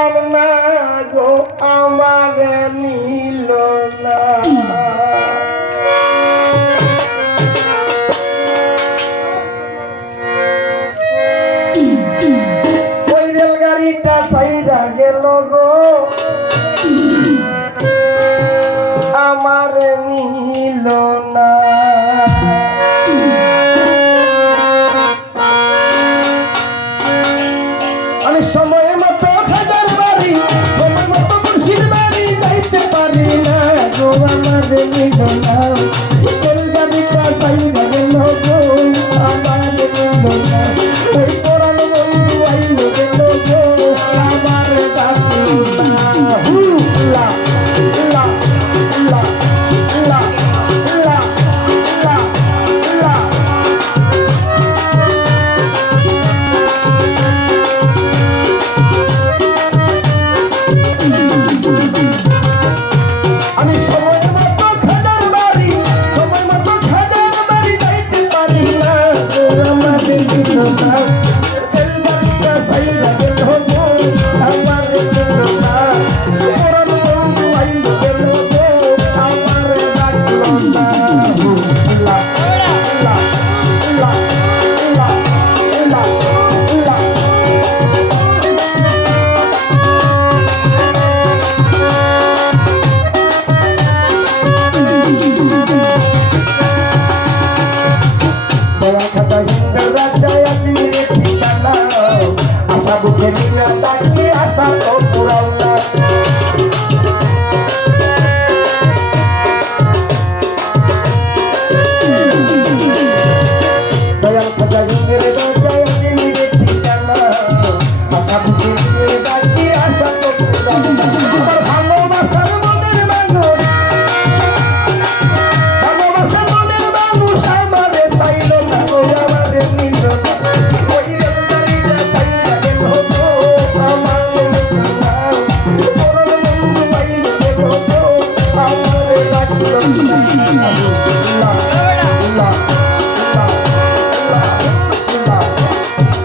পেলাম না গো আমার নীল না ওই রেলগাড়িটা সাইরা গেল গো আমার নীল না আমি সময় মতো খাজার বাড়ি সময় মতো খুশির বাড়ি যাইতে পারি না গো আমার নীল না রেলগাড়িটা সাইরা গেল গো আমার নীল না ওই পরাণ বন্ধু আইল গেল গো আমার ডাকলো না হুলা লা লা লা লা লা লা আমি সময় মতো খাজার বাড়ি সময় মতো খাজার বাড়ি যাইতে পারি না গো আমার নীল না রেলগাড়িটা সাইরা গেল গো আমার নীল না পরাণ বন্ধু আইল গেল গো আমার ডাকলো না হুলা লা লা লা লা লা বড় খাতা হিন্দর রাজায় আজমিরে ঠিকানা আশা বুঝে নিয়ে তাকে আশা তো পুরাও না দয়াল খাতা হিন্দর রাজায় আজমিরে ঠিকানা আশা বুঝে নিয়ে তাকে আশা তো পুরাও না আমার ভালোবাসার মনের মানুষ ভালোবাসার মনের মানুষ আমারে চাইল না গো আমারে নিল না ওই রেলগাড়িটা চাইলা গেল গো আমারে নিল না পরাণ বন্ধু আইল গেল গো আমারে ডাকলো না লা লা লা লা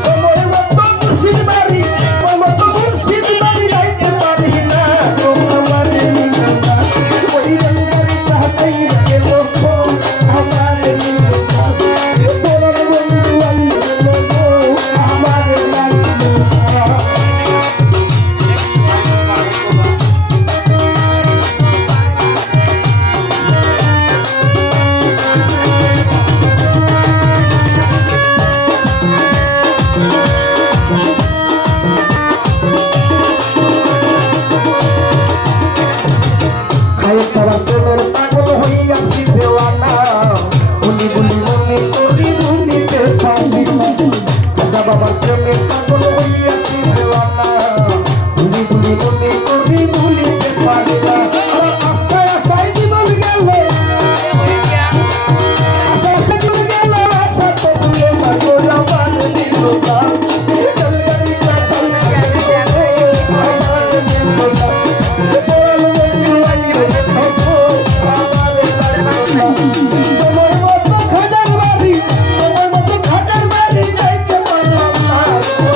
সময় মতো মুর্শিদ বাড়ি সময় মতো মুর্শিদ বাড়ি যাইতে পারি না গো আমারে নিল না ওই রেলগাড়িটা চাইলা গেল গো আমারে নিল না পরাণ বন্ধু আইল গেল গো আমারে ডাকলো না খায় খাওয়া প্রেমের পাগল হইয়াছি দেওয়ানা ভুলি ভুলি মনে করি ভুলিতে পারি না খাজা বাবার প্রেমের পাগল হইয়াছি দেওয়ানা ভুলি ভুলি মনে করি ভুলিতে পারি না আমার আশায় আশায় জীবন গেল আশায় আশায় জীবন গেল আশা তো ভুলে না গো আমার নীল না রেলগাড়িটা সাইরা গেল গো আমার নীল না পরাণ বন্ধু আইল গেল গো আমারে ডাকলো না সময় মতো খাজার বাড়ি সময় মতো খাজার বাড়ি যাইতে পারলাম না গো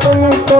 তুমি তো